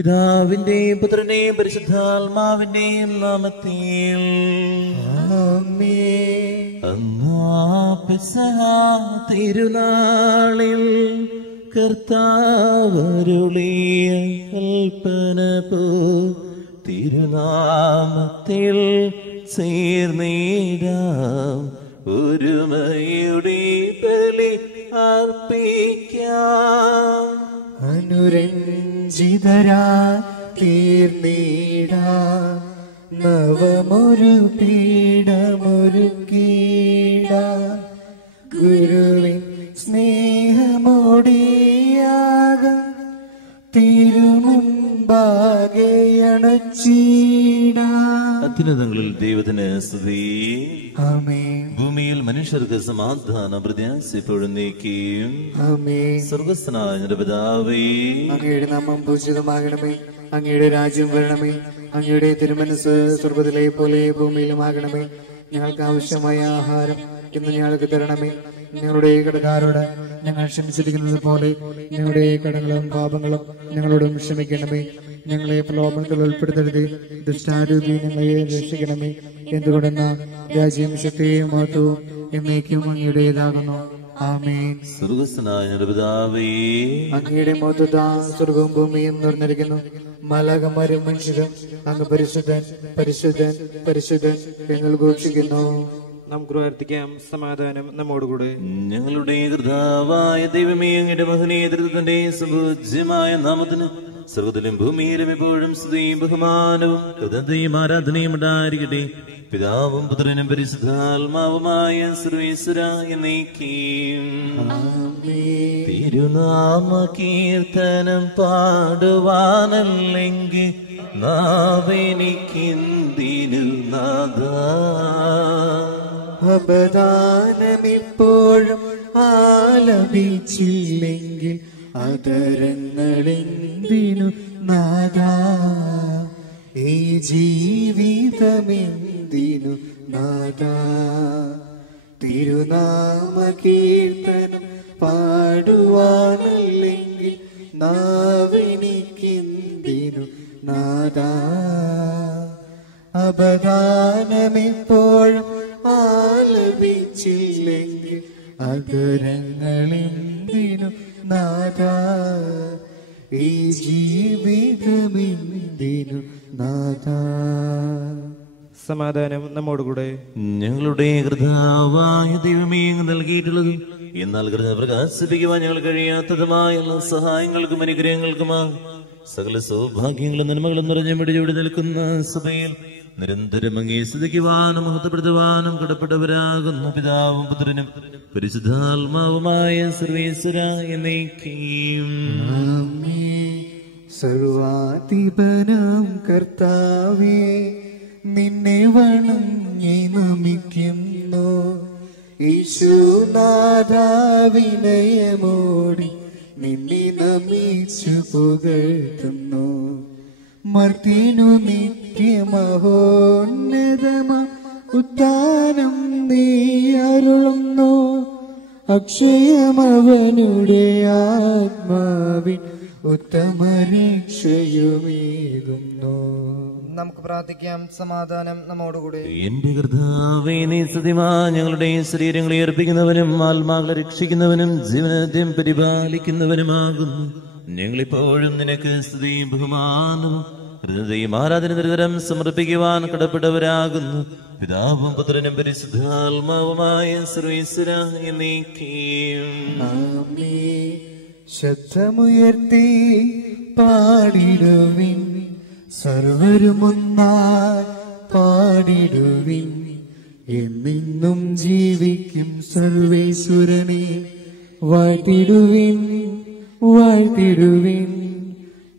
പിതാവിന്റെയും പുത്രന്റെയും പരിശുദ്ധാത്മാവിന്റെയും നാമത്തിൽ പെസഹ തിരുനാളിൽ കർത്താവരുളിയ കൽപ്പന പോ തിരുനാമത്തിൽ ചേർന്നിടാം ഒരുമയുടെ ബലി അർപ്പിക്കാം. അനുരഞ്ജിതരാ തീർന്നീടാ നവമൊരു പീഠമൊരുക്കീട ഗുരുവിൻ സ്നേഹമോടിയാക തിരുമുമ്പാകെ അണച്ചീട. അത്യുന്നതങ്ങളിൽ ദൈവത്തിന് സ്തുതി. ആമേൻ. ഭൂമിയിൽ മനുഷ്യർക്ക് സമാധാനം പ്രത്യാശിപ്പോഴും നീക്കിയും. ആമേൻ. സ്വർഗസ്ഥനായ ഞങ്ങളുടെ പിതാവേ, അങ്ങയുടെ നാമം പൂജിതമാകണമേ, അങ്ങയുടെ രാജ്യം വരണമേ, അങ്ങയുടെ തിരുമനസ് സ്വർഗ്ഗത്തിലെ പോലെ ഭൂമിയിലുമാകണമേ. ഞങ്ങൾക്ക് ആവശ്യമായ ആഹാരം ഇന്ന് ഞങ്ങൾക്ക് തരണമേ. ഞങ്ങളുടെ കടക്കാരോട് ഞങ്ങൾ ക്ഷമിച്ചിരിക്കുന്നത് പോലെ ഞങ്ങളുടെ കടങ്ങളും പാപങ്ങളും ഞങ്ങളോടും ക്ഷമിക്കണമേ. ഞങ്ങളെ പ്രലോഭനത്തിൽ ഉൾപ്പെടുത്തരുത്, ദുഷ്ടാരൂപി ഞങ്ങളെ രക്ഷിക്കണമേ. എന്തുകൊണ്ടെന്ന രാജ്യം ശക്തിയും മഹത്വവും എന്നേക്കും അങ്ങയുടേതാകുന്നു. ആമേൻ. സ്വർഗസ്ഥനായ ഞങ്ങളുടെ പിതാവേ, അങ്ങയുടെ മഹത്വത്താ സ്വർഗവും ഭൂമിയും നിറഞ്ഞിരിക്കുന്നു. മലാകമാരും മനുഷ്യരും അങ്ങ് പരിശുദ്ധൻ പരിശുദ്ധൻ പരിശുദ്ധൻ എന്ന് ഘോഷിക്കുന്നു. നമുക്ക് പ്രാർത്ഥിക്കാം. സമാധാനം നമ്മോടുകൂടെ. ഞങ്ങളുടെ കർത്താവായ ദൈവമേ, അങ്ങയുടെ മഹനീയതൃത്വത്തിന്റെ സുപൂജ്യമായ നാമത്തിന് സ്വർഗ്ഗത്തിലും ഭൂമിയിലും എപ്പോഴും സ്തുതിയും ബഹുമാനവും കൃതജ്ഞതയും ആരാധനയും ഉണ്ടായിരിക്കട്ടെ. പിതാവും പുത്രനും പരിശുദ്ധാത്മാവുമായ സർവേശ്വര എന്നേക്കും. തിരുനാമ കീർത്തനം പാടുവാനല്ലെങ്കിൽ നാവെനിക്കെന്തിനു നാഥാ. അപദാനമിപ്പോഴും ആലപിച്ചില്ലെങ്കിൽ അതരങ്ങളെന്തിനു നാഥാ. ഈ ജീവിതമെന്തിനു നാഥാ. തിരുനാമ കീർത്തനം പാടുവാനല്ലെങ്കിൽ നാവെനിക്കെന്തിനു നാഥാ. അപദാനമെപ്പോഴും ആലപിച്ചില്ലെങ്കിൽ അതരങ്ങളെന്തിനു നാഥാ. ഈ ജീവിതമെന്തിനു നാഥാ. സമാധാനം നമ്മോടുകൂടെ. ഞങ്ങളുടെ കർത്താവായ ദൈവമേ, അങ്ങ് നൽകിയിട്ടുള്ളതും എന്നാൽ കൃത പ്രകാശിപ്പിക്കുവാൻ ഞങ്ങൾ കഴിയാത്തതുമായ എല്ലാ സഹായങ്ങൾക്കും അനുഗ്രഹങ്ങൾക്കുമാണ് സകല സൗഭാഗ്യങ്ങളും നന്മകളും നിറഞ്ഞ പിടിച്ചോടി നിൽക്കുന്ന സഭയിൽ നിരന്തരം അങ്ങേ സ്തുതിക്കുവാനും മഹത്വപ്പെടുത്തുവാനും കടപ്പെട്ടവരാകുന്നു പിതാവും പുത്രനും പരിശുദ്ധാത്മാവുമായ സർവേശ്വര എന്നേക്കും. സർവാധിപനാം കർത്താവേ, നിന്നെ വണങ്ങി നമിക്കുന്നു. യേശുനാഥാ വിനയമോടി നിന്നെ നമിച്ചു പുകഴ്ത്തുന്നു. മർത്തിനു നിത്യമഹോന്നതമ ഉത്താനം നീ അരുളുന്നു. അക്ഷയമവനുടെ ആത്മാവിൻ ഉത്തമരക്ഷയുമേകുന്നു. നമുക്ക് പ്രാർത്ഥിക്കാം. സമാധാനം നമ്മോടുകൂടെ. എന്റെ കർത്താവേ, നീ സത്യമാ ഞങ്ങളുടെ ശരീരങ്ങളെ അർപ്പിക്കുന്നവനും ആത്മാക്കളെ രക്ഷിക്കുന്നവനും ജീവനത്തെയും പരിപാലിക്കുന്നവനുമാകുന്നു. ഞങ്ങളിപ്പോഴും നിനക്ക് സ്തുതിയും ബഹുമാനവും ഹൃദയം ആരാധന നിരന്തരം സമർപ്പിക്കുവാൻ കടപ്പെട്ടവരാകുന്നു പിതാവും പുത്രനും പരിശുദ്ധാത്മാവുമായ സർവേശ്വര എന്നേക്കും. ശബ്ദമുയർത്തി പാടിടുവിൻ, സർവരുമൊന്നായി പാടിടുവിൻ. എന്നെന്നും ജീവിക്കും സർവേശ്വരനെ വാഴ്ത്തിടുവിൻ വാഴ്ത്തിടുവിൻ.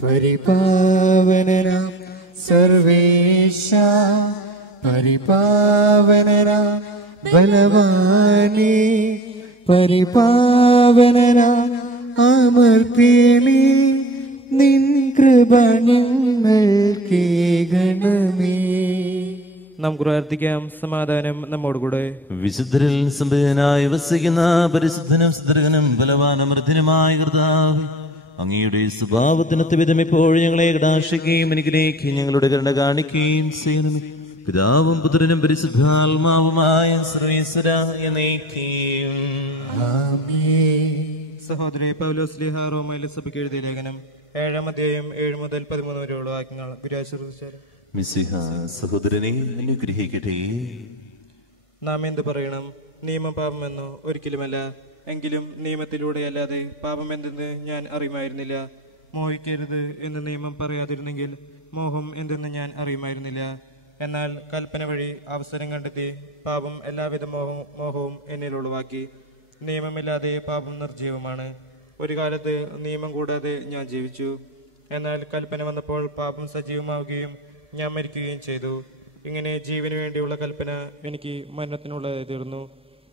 പരിപാവനനാം സർവേശ, പരിപാവനനാം ബലവാനേ, പരിപാവനനാം അമർത്യനേ, നിൻ കൃപ ഞങ്ങൾക്കേകണമേ. നമുക്ക് പ്രാർത്ഥിക്കാം. സമാധാനം നമ്മോടുകൂടെ. വിശുദ്ധരിൽ സംഭവനായി വസിക്കുന്ന പരിശുദ്ധനും സുദർശനും ബലവാനമർദ്ദനുമായ കർത്താവ്, അങ്ങയുടെ സ്വഭാവത്തിനൊത്ത വിധം ഇപ്പോഴും ഞങ്ങളെ കടാക്ഷിക്കുകയും അനുഗ്രഹിക്കുകയും ഞങ്ങളുടെ കരുണ കാണിക്കുകയും ചെയ്യണമേ. പിതാവും പുത്രനും പരിശുദ്ധാത്മാവുമായ സർവേശ്വര എന്നേക്കും. സഹോദരി പൗലോസ് ശ്ലീഹ റോമയിലെ സഭയ്ക്ക് എഴുതിയ ലേഖനം 7-ാം അധ്യായം 7 മുതൽ 13 വരെയുള്ള വാക്യങ്ങൾ ഗുരുവായൂർ. മിശിഹ സഹോദരനെ അനുഗ്രഹിക്കട്ടെ. നാം എന്ത് പറയണം? നിയമം പാപമെന്നോ? ഒരിക്കലുമല്ല. എങ്കിലും നിയമത്തിലൂടെ അല്ലാതെ പാപം എന്തെന്ന് ഞാൻ അറിയുമായിരുന്നില്ല. മോഹിക്കരുത് എന്ന് നിയമം പറയാതിരുന്നെങ്കിൽ മോഹം എന്തെന്ന് ഞാൻ അറിയുമായിരുന്നില്ല. എന്നാൽ കൽപ്പന വഴി അവസരം കണ്ടെത്തി പാപം എല്ലാവിധ മോഹവും എന്നിൽ ഒഴിവാക്കി. നിയമമില്ലാതെ പാപം നിർജ്ജീവമാണ്. ഒരു കാലത്ത് നിയമം കൂടാതെ ഞാൻ ജീവിച്ചു. എന്നാൽ കൽപ്പന വന്നപ്പോൾ പാപം സജീവമാവുകയും ഞാൻ മരിക്കുകയും ചെയ്തു. ഇങ്ങനെ ജീവന് വേണ്ടിയുള്ള കൽപ്പന എനിക്ക് മരണത്തിനുള്ളതായി തീർന്നു.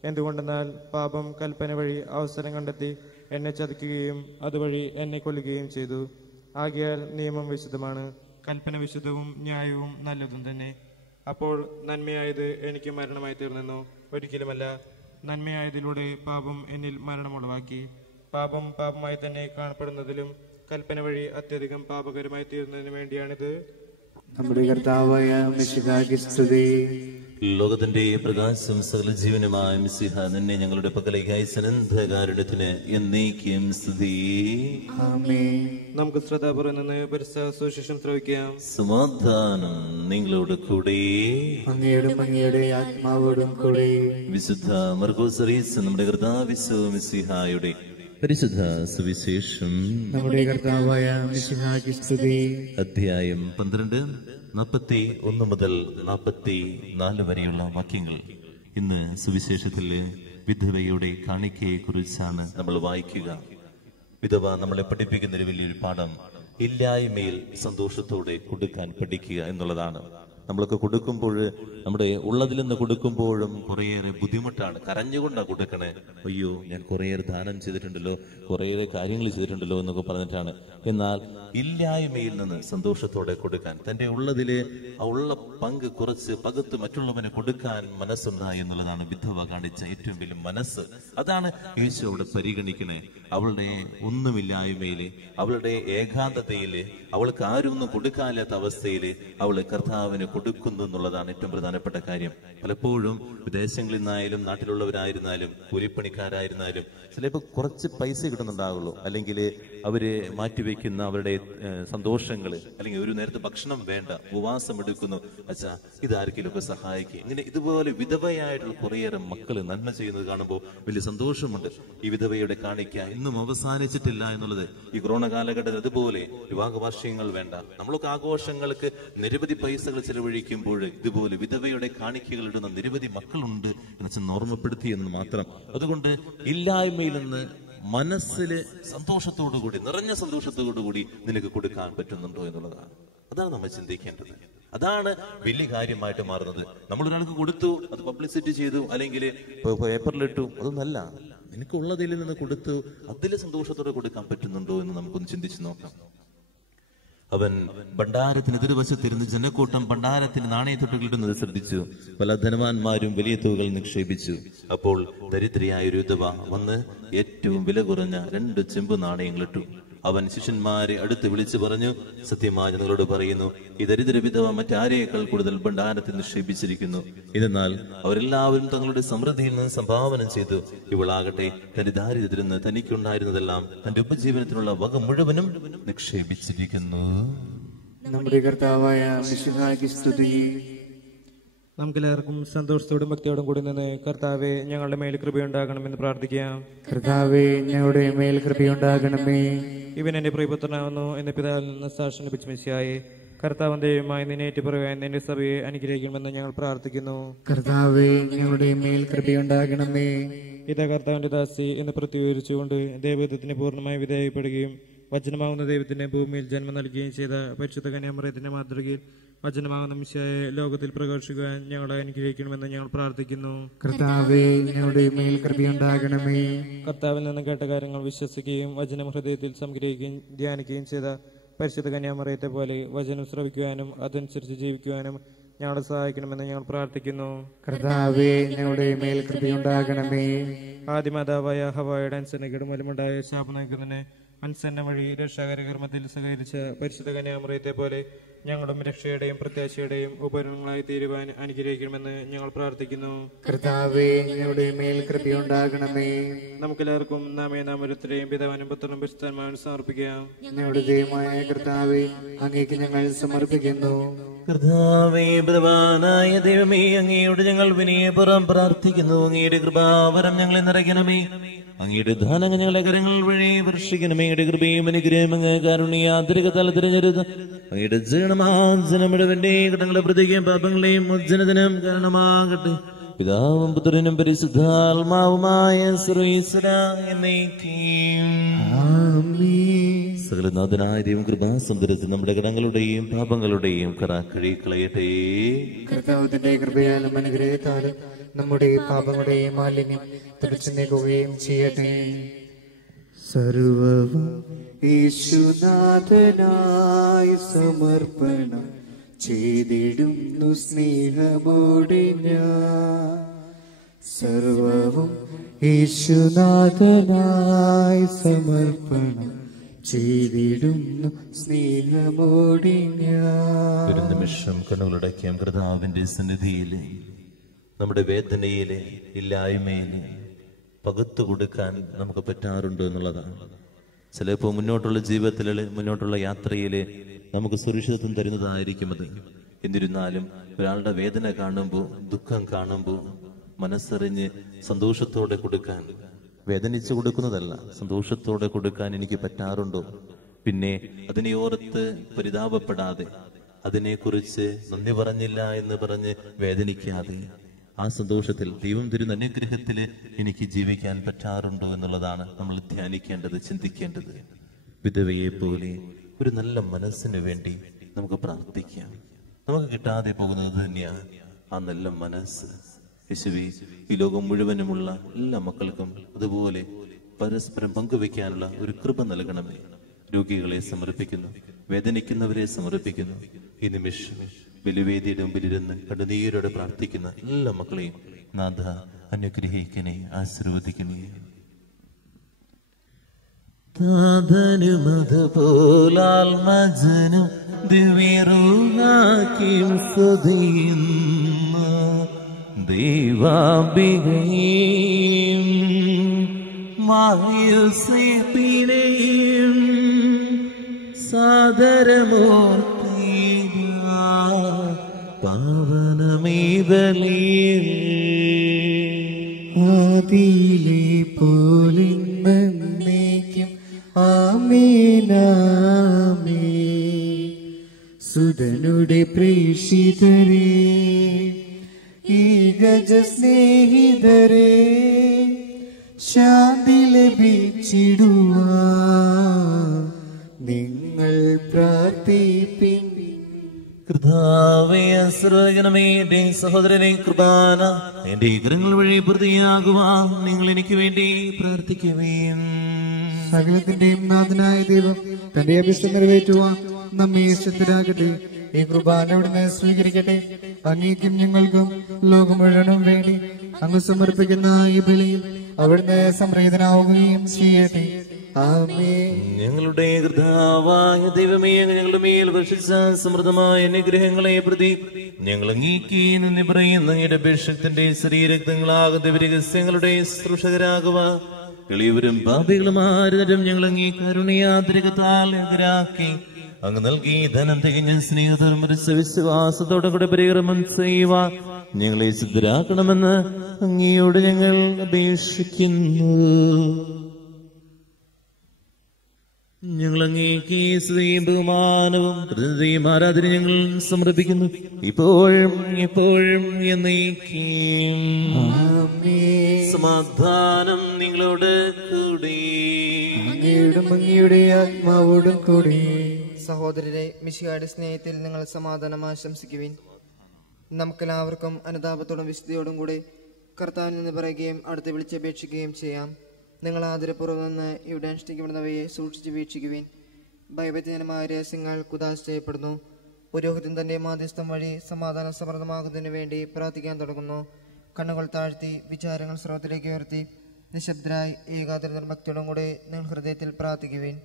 എന്തുകൊണ്ടെന്നാൽ പാപം കൽപ്പന വഴി അവസരം കണ്ടെത്തി എന്നെ ചതിക്കുകയും അതുവഴി എന്നെ കൊല്ലുകയും ചെയ്തു. ആകയാൽ നിയമം വിശുദ്ധമാണ്, കൽപ്പന വിശുദ്ധവും ന്യായവും നല്ലതും തന്നെ. അപ്പോൾ നന്മയായത് എനിക്ക് മരണമായി തീർന്നെന്നോ? ഒരിക്കലുമല്ല. നന്മയായതിലൂടെ പാപം എന്നിൽ മരണമുളവാക്കി. പാപം പാപമായി തന്നെ കാണപ്പെടുന്നതിലും കൽപ്പന വഴി അത്യധികം പാപകരമായി തീരുന്നതിനു വേണ്ടിയാണിത്. നമ്മുടെ കർത്താവായ മിശിഹായ്ക്ക് സ്തുതി. ലോകത്തിന്റെ പ്രകാശം സകല ജീവനുമായ മിശിഹ നിന്നെ ഞങ്ങളുടെ പക്കലേക്ക് അയച്ചനന്തകാരുണ്യത്തിന് എന്നേക്കും സ്തുതി. ആമേൻ. നമുക്ക് ശ്രദ്ധാപൂർവ്വം നിന്ന് പരിശുദ്ധ സുവിശേഷം ശ്രവിക്കാം. സമാധാനം നിങ്ങളോട് കൂടെ. അങ്ങയുടെ ആത്മാവോടും കൂടെ. വിശുദ്ധ മർക്കോസ് അറിയിച്ച നമ്മുടെ കർത്താവ് മിശിഹായുടെ പരിശുദ്ധ സുവിശേഷം. നമ്മുടെ കർത്താവായ മിശിഹായ്ക്ക് സ്തുതി. അധ്യായം 12 41 മുതൽ 44 വരെയുള്ള വാക്യങ്ങൾ. ഇന്ന് സുവിശേഷത്തില് വിധവയുടെ കാണിക്കയെ കുറിച്ചാണ് നമ്മൾ വായിക്കുക. വിധവ നമ്മളെ പഠിപ്പിക്കുന്ന ഒരു വലിയൊരു പാഠം ഇല്ലായ്മയിൽ സന്തോഷത്തോടെ കൊടുക്കാൻ പഠിക്കുക എന്നുള്ളതാണ്. നമ്മളൊക്കെ കൊടുക്കുമ്പോൾ നമ്മുടെ ഉള്ളതിൽ നിന്ന് കൊടുക്കുമ്പോഴും കുറേയേറെ ബുദ്ധിമുട്ടാണ്. കരഞ്ഞുകൊണ്ടാണ് കൊടുക്കണേ. അയ്യോ ഞാൻ കുറേയേറെ ദാനം ചെയ്തിട്ടുണ്ടല്ലോ, കുറേയേറെ കാര്യങ്ങൾ ചെയ്തിട്ടുണ്ടല്ലോ എന്നൊക്കെ പറഞ്ഞിട്ടാണ്. എന്നാൽ ഇല്ലായ്മയിൽ നിന്ന് സന്തോഷത്തോടെ കൊടുക്കാൻ, തന്റെ ഉള്ളതില് ഉള്ള പങ്ക് കുറച്ച് പകുത്ത് മറ്റുള്ളവന് കൊടുക്കാൻ മനസ്സുണ്ടായി എന്നുള്ളതാണ് വിധവ കാണിച്ച ഏറ്റവും വലിയ മനസ്സ്. അതാണ് യേശു അവിടെ പരിഗണിക്കണേ. അവളുടെ ഒന്നുമില്ലായ്മയില്, അവളുടെ ഏകാന്തതയില്, അവൾക്ക് ആരും ഒന്നും കൊടുക്കാനില്ലാത്ത അവസ്ഥയില് അവള് കർത്താവിന് കൊടുക്കുന്നു എന്നുള്ളതാണ് ഏറ്റവും പ്രധാനപ്പെട്ട കാര്യം. പലപ്പോഴും വിദേശങ്ങളിൽ നിന്നായാലും നാട്ടിലുള്ളവരായിരുന്നാലും കൂലിപ്പണിക്കാരായിരുന്നാലും ചിലപ്പോൾ കുറച്ച് പൈസ കിട്ടുന്നുണ്ടാകുള്ളൂ, അല്ലെങ്കിൽ അവര് മാറ്റിവെക്കുന്ന അവരുടെ സന്തോഷങ്ങള്, അല്ലെങ്കിൽ ഒരു നേരത്തെ ഭക്ഷണം വേണ്ട, ഉപവാസം എടുക്കുന്നു, അച്ഛാ ഇതാർക്കെങ്കിലും ഒക്കെ സഹായിക്കും. ഇങ്ങനെ ഇതുപോലെ വിധവയായിട്ടുള്ള കുറേയേറെ മക്കള് നന്മ ചെയ്യുന്നത് കാണുമ്പോൾ വലിയ സന്തോഷമുണ്ട്. ഈ വിധവയുടെ കാണിക്ക ഇന്നും അവസാനിച്ചിട്ടില്ല എന്നുള്ളത്. ഈ കൊറോണ കാലഘട്ടത്തിൽ അതുപോലെ വിവാഹ വാർഷികങ്ങൾ വേണ്ട, നമ്മളൊക്കെ ആഘോഷങ്ങൾക്ക് നിരവധി പൈസകൾ ചെലവഴിക്കുമ്പോൾ ഇതുപോലെ വിധവയുടെ കാണിക്കകൾ ഇടുന്ന നിരവധി മക്കളുണ്ട് എന്ന് ഓർമ്മപ്പെടുത്തി എന്ന് മാത്രം. അതുകൊണ്ട് ഇല്ലായ്മയിൽ നിന്ന് മനസ്സില് സന്തോഷത്തോടുകൂടി, നിറഞ്ഞ സന്തോഷത്തോടുകൂടി നിനക്ക് കൊടുക്കാൻ പറ്റുന്നുണ്ടോ എന്നുള്ളതാണ്. അതാണ് നമ്മൾ ചിന്തിക്കേണ്ടത്. അതാണ് വലിയ കാര്യമായിട്ട് മാറുന്നത്. നമ്മൾ ഒരാൾക്ക് കൊടുത്തു, അത് പബ്ലിസിറ്റി ചെയ്തു, അല്ലെങ്കിൽ പേപ്പറിലിട്ടു, അതൊന്നല്ല. നിനക്കുള്ളതിൽ നിന്ന് കൊടുത്തു, അതിൽ സന്തോഷത്തോടെ കൊടുക്കാൻ പറ്റുന്നുണ്ടോ എന്ന് നമുക്കൊന്ന് ചിന്തിച്ചു നോക്കാം. അവൻ ഭണ്ഡാരത്തിന് എതിർവശത്തിരുന്ന് ജനക്കൂട്ടം ഭണ്ഡാരത്തിന് നാണയത്തൊട്ടുകളിടുന്നത് ശ്രദ്ധിച്ചു. പല ധനവാന്മാരും വലിയ തുകകൾ നിക്ഷേപിച്ചു. അപ്പോൾ ദരിദ്രയായ ഒരു വിധവ വന്ന് ഏറ്റവും വില കുറഞ്ഞ 2 ചെമ്പ് നാണയങ്ങളിട്ടു. അവൻ ശിഷ്യന്മാരെ അടുത്ത് വിളിച്ചു പറഞ്ഞു, സത്യമായി നിങ്ങളോട് പറയുന്നു, ഈ ദരിദ്ര വിധവ മറ്റാരേക്കാൾ കൂടുതൽ ഭണ്ഡാരത്തിൽ നിക്ഷേപിച്ചിരിക്കുന്നു. എന്നാൽ അവരെല്ലാവരും തങ്ങളുടെ സമൃദ്ധിയിൽ നിന്ന് സംഭാവന ചെയ്തു. ഇവളാകട്ടെ തന്റെ ദാരിദ്ര്യത്തിൽ നിന്ന് തനിക്കുണ്ടായിരുന്നതെല്ലാം തന്റെ ഉപജീവനത്തിനുള്ള വക മുഴുവനും നിക്ഷേപിച്ചിരിക്കുന്നു. നമ്മുടെ കർത്താവായ മിശിഹായ്ക്ക് സ്തുതി. നമുക്കെല്ലാവർക്കും സന്തോഷത്തോടും ഭക്തിയോടും കൂടി നിന്ന് കർത്താവെ ഞങ്ങളുടെ മേൽ കൃപയുണ്ടാകണമെന്ന് പ്രാർത്ഥിക്കാം. കർത്താവേ ഞങ്ങളുടെ മേൽ കൃപയുണ്ടാകണമേ. ഇവൻ എന്റെ പ്രിയപുത്രനാവുന്നു എന്ന പിതാവിൽ നിന്ന് സാക്ഷ്യം ലഭിച്ച മിശിഹായെ, കർത്താവിന്റെ ദൈവമായി നിന്നേറ്റ് പറയാൻ നിന്റെ സഭയെ അനുഗ്രഹിക്കണമെന്ന് ഞങ്ങൾ പ്രാർത്ഥിക്കുന്നു. കർത്താവേ ഞങ്ങളുടെ മേൽ കൃപയുണ്ടാകണമേ. ഇതാ കർത്താവിന്റെ ദാസി എന്ന് പ്രത്യുകരിച്ചുകൊണ്ട് ദൈവത്തിന് പൂർണ്ണമായി വിധേയപ്പെടുകയും വചനമാകുന്ന ദൈവത്തിന് ഭൂമിയിൽ ജന്മം നൽകുകയും ചെയ്ത പരിശുദ്ധ കന്യാമറിയത്തിന്റെ മാതൃകയിൽ വചനമാകുന്ന മിശിഹായെ ലോകത്തിൽ പ്രകാശിക്കുവാൻ ഞങ്ങളെ അനുഗ്രഹിക്കണമെന്ന് ഞങ്ങൾ പ്രാർത്ഥിക്കുന്നു. കർത്താവേ ഞങ്ങളുടെ മേൽ കൃപയുണ്ടാകണമേ. കർത്താവിൽ നിന്ന് കേട്ട കാര്യങ്ങൾ വിശ്വസിക്കുകയും വചനം ഹൃദയത്തിൽ സംഗ്രഹിക്കുകയും ധ്യാനിക്കുകയും ചെയ്ത പരിശുദ്ധ കന്യാമറിയത്തെ പോലെ വചനം ശ്രവിക്കുവാനും അതനുസരിച്ച് ജീവിക്കുവാനും ഞങ്ങളെ സഹായിക്കണമെന്ന് ഞങ്ങൾ പ്രാർത്ഥിക്കുന്നു. കർത്താവേ ഞങ്ങളുടെ മേൽ കൃപയുണ്ടാകണമേ. ആദിമാതാവായ ഹവ്വായുടെ അനുസരണക്കേട് മൂലമുണ്ടായ ശാപം നൽകുന്നതിന് അനുസരണം വഴി രക്ഷാകര കർമ്മത്തിൽ സഹകരിച്ച പരിശുദ്ധ കന്യാമറിയത്തെ പോലെ ഞങ്ങളും രക്ഷയുടെയും പ്രത്യാശയുടെയും ഉപകരണങ്ങളായി തീരുവാൻ അനുഗ്രഹിക്കണമെന്ന് ഞങ്ങൾ പ്രാർത്ഥിക്കുന്നു. കർത്താവേ, ഞങ്ങളുടെ മേൽ കൃപയുണ്ടാകണമേ. നമുക്കെല്ലാവർക്കും നാം ഓരോരുത്തരെയും പിതാവിനും പുത്രനും പരിശുദ്ധാത്മാവിനും സമർപ്പിക്കാം. ഞങ്ങളുടെ ദൈവമായ കർത്താവേ, അങ്ങേക്ക് ഞങ്ങൾ സമർപ്പിക്കുന്നു. കർത്താവേ, ബലവാനായ ദൈവമേ, അങ്ങയോട് ഞങ്ങൾ വിനയപുറം പ്രാർത്ഥിക്കുന്നു. അങ്ങയുടെ കൃപാവരം ഞങ്ങളെ നിറയ്ക്കണമേ. അങ്ങയുടെ ദാനങ്ങൾ ഞങ്ങളെ കരങ്ങൾ വഴി വർഷിക്കണമേ. അങ്ങയുടെ കൃപയും അനുഗ്രഹം അങ്ങ് കാരുണ്യാതിരികത്താൽ തിരഞ്ഞെടുത്ത് അങ്ങയുടെ ജനമാജനമിടവന്റെ കടങ്ങളെ പ്രതിയും പാപങ്ങളെയും മോചനത്തിനും കാരണമാകട്ടെ. പിതാവും പുത്രനും പരിശുദ്ധാത്മാവുമായ സർവീശ്വര എന്നേക്കും. സകലനാഥനായ ദൈവം കൃപാസമുദ്രത്തിൽ നമ്മുടെ കടങ്ങളുടെയും പാപങ്ങളുടെയും കറ കഴുകിക്കളയട്ടെ. കർത്താവിന്റെ കൃപയാലും അനുഗ്രഹത്താലും നമ്മുടെ പാപങ്ങളുടെയും മാലിന്യം തുടച്ചു നീക്കുകയും ചെയ്യട്ടെ. സർവവും യേശുനാഥനായി സമർപ്പണം ചെയ്തിടുന്നു സ്നേഹമോടെ ഞാൻ. സർവവും യേശുനാഥനായി സമർപ്പണം ചെയ്തിടുന്നു സ്നേഹമോടെ ഞാൻ. ഒരു നിമിഷം കണ്ണുകളടയ്ക്കാം. കർത്താവിന്റെ സന്നിധിയില് നമ്മുടെ വേദനയിലെ ഇല്ലായ്മയില് പകുത്തു കൊടുക്കാൻ നമുക്ക് പറ്റാറുണ്ടോ എന്നുള്ളതാണ്. ചിലപ്പോൾ മുന്നോട്ടുള്ള ജീവിതത്തില് മുന്നോട്ടുള്ള യാത്രയില് നമുക്ക് സുരക്ഷിതത്വം തരുന്നതായിരിക്കും അത്. എന്നിരുന്നാലും ഒരാളുടെ വേദന കാണുമ്പോൾ, ദുഃഖം കാണുമ്പോൾ മനസ്സറിഞ്ഞ് സന്തോഷത്തോടെ കൊടുക്കാൻ, വേദനിച്ചു കൊടുക്കുന്നതല്ല, സന്തോഷത്തോടെ കൊടുക്കാൻ എനിക്ക് പറ്റാറുണ്ടോ? പിന്നെ അതിനെ ഓർത്ത് പരിതാപപ്പെടാതെ, അതിനെക്കുറിച്ച് നന്ദി പറഞ്ഞില്ല എന്ന് പറഞ്ഞ് വേദനിക്കാതെ, ആ സന്തോഷത്തിൽ ദൈവം തരുന്ന അനുഗ്രഹത്തില് എനിക്ക് ജീവിക്കാൻ പറ്റാറുണ്ടോ എന്നുള്ളതാണ് നമ്മൾ ധ്യാനിക്കേണ്ടത്, ചിന്തിക്കേണ്ടത്. വിധവയെ പോലെ ഒരു നല്ല മനസ്സിന് വേണ്ടി നമുക്ക് പ്രാർത്ഥിക്കാം. നമുക്ക് കിട്ടാതെ പോകുന്നത് തന്നെയാണ് ആ നല്ല മനസ്സ്. യേശുവേ, ഈ ലോകം മുഴുവനുമുള്ള എല്ലാ മക്കൾക്കും അതുപോലെ പരസ്പരം പങ്കുവെക്കാനുള്ള ഒരു കൃപ നൽകണമേ. രോഗികളെ സമർപ്പിക്കുന്നു, വേദനിക്കുന്നവരെ സമർപ്പിക്കുന്നു. ഈ നിമിഷം ബലിവേദിയുടെ മുമ്പിലിരുന്ന് കണ്ണുനീരോടെ പ്രാർത്ഥിക്കുന്ന എല്ലാ മക്കളെയും നാഥ അനുഗ്രഹിക്കണേ, ആശീർവദിക്കണേ. താതനും അതുപോലാത്മജനും ദിവ്യരൂഹാക്കിയും സ്തുതിയുന്നു. ദൈവാംബികയും മായുസേപ്പിനെയും സാദരമൂർത്തിയ പാവനമീതലിൽ ആദിയിലെ പോലിന്നേക്കും ആമേനാമേ. സുതനുടെ പ്രേഷിതരേ, ഈ ഗജ സ്നേഹിതരേ, ശാന്തി ലഭിച്ചിടുവാൻ നിങ്ങൾ പ്രാർത്ഥിപ്പിൻ. കർത്താവേ, ആശ്രയിക്കണമേ. എന്റെ സഹോദരനെ കുർബാന എന്റെ കരങ്ങൾ വഴി പ്രതിയാകുവാൻ നിങ്ങൾ എനിക്ക് വേണ്ടി പ്രാർത്ഥിക്കുവേൻ. സകലത്തിന്റെയും നാഥനായ ദൈവം തന്റെ അഭിഷ്ടം നിറവേറ്റുവാൻ നമ്മെ ശക്തരാകട്ടെ. ഈ കുർബാന അവിടുന്ന് സ്വീകരിക്കട്ടെ. അങ്ങേക്കും ഞങ്ങൾക്കും ലോകം മുഴുവനും വേണ്ടി അങ്ങ് സമർപ്പിക്കുന്ന ഈ ബലിയിൽ അവിടുന്ന് സംപ്രീതനാവുകയും ചെയ്യട്ടെ. ആമേൻ. ഞങ്ങളുടെ കർത്താവായ ദൈവമേ, ഞങ്ങളുടെ മേൽ വർഷിച്ച സമൃദ്ധമായ അനുഗ്രഹങ്ങളെ പ്രതി ഞങ്ങൾ അങ്ങേക്ക് നന്ദി പറയുന്ന അങ്ങയുടെ അഭിഷേകത്തിന്റെ ശരീരക്തങ്ങളാകുന്ന രഹസ്യങ്ങളുടെ ശുശ്രൂഷകരാകുക. എളിയവരും പാപികളുമാരും ഞങ്ങൾ അങ്ങേ കരുണയാതിരികത്താൽ എതിരാക്കി അങ്ങ് നൽകി ധനം തികഞ്ഞ സ്നേഹധർമ്മ വിശ്വാസത്തോടെ കൂടെ പരികർമ്മം ചെയ്യുവാൻ ഞങ്ങളെ സിദ്ധരാക്കണമെന്ന് അങ്ങയോട് ഞങ്ങൾ അപേക്ഷിക്കുന്നു. ഞങ്ങൾ അങ്ങേക്ക് സ്തുതിയും ബഹുമാനവും കൃതജ്ഞതയും ആരാധന ഞങ്ങൾ സമർപ്പിക്കുന്നു, ഇപ്പോഴും എപ്പോഴും എന്നേക്കും. സമാധാനം നിങ്ങളോട് കൂടി, അങ്ങയുടെ ആത്മാവോടും കൂടി. സഹോദരരെ, മിശിഹായുടെ സ്നേഹത്തിൽ നിങ്ങൾ സമാധാനം ആശംസിക്കുവിൻ. നമുക്കെല്ലാവർക്കും അനുതാപത്തോടും വിശുദ്ധിയോടും കൂടെ കർത്താവിൽ നിന്ന് പറയുകയും അടുത്ത് വിളിച്ചപേക്ഷിക്കുകയും ചെയ്യാം. നിങ്ങൾ ആദരപൂർവ്വം നിന്ന് ഇവിടെ അനുഷ്ഠിക്കപ്പെടുന്നവയെ സൂക്ഷിച്ച് വീക്ഷിക്കുവിൻ. ഭയഭജനമായ രഹസ്യങ്ങൾ കുദാശ ചെയ്യപ്പെടുന്നു. പുരോഹിതൻ തന്റെ മാധ്യസ്ഥം വഴി സമാധാന സമൃദ്ധമാകുന്നതിന് വേണ്ടി പ്രാർത്ഥിക്കാൻ തുടങ്ങുന്നു. കണ്ണുകൾ താഴ്ത്തി വിചാരങ്ങൾ സ്രോതത്തിലേക്ക് ഉയർത്തി നിശബ്ദരായി ഏകാഗ്രത ഭക്തിയോടും കൂടെ നിങ്ങൾ ഹൃദയത്തിൽ പ്രാർത്ഥിക്കുവിൻ.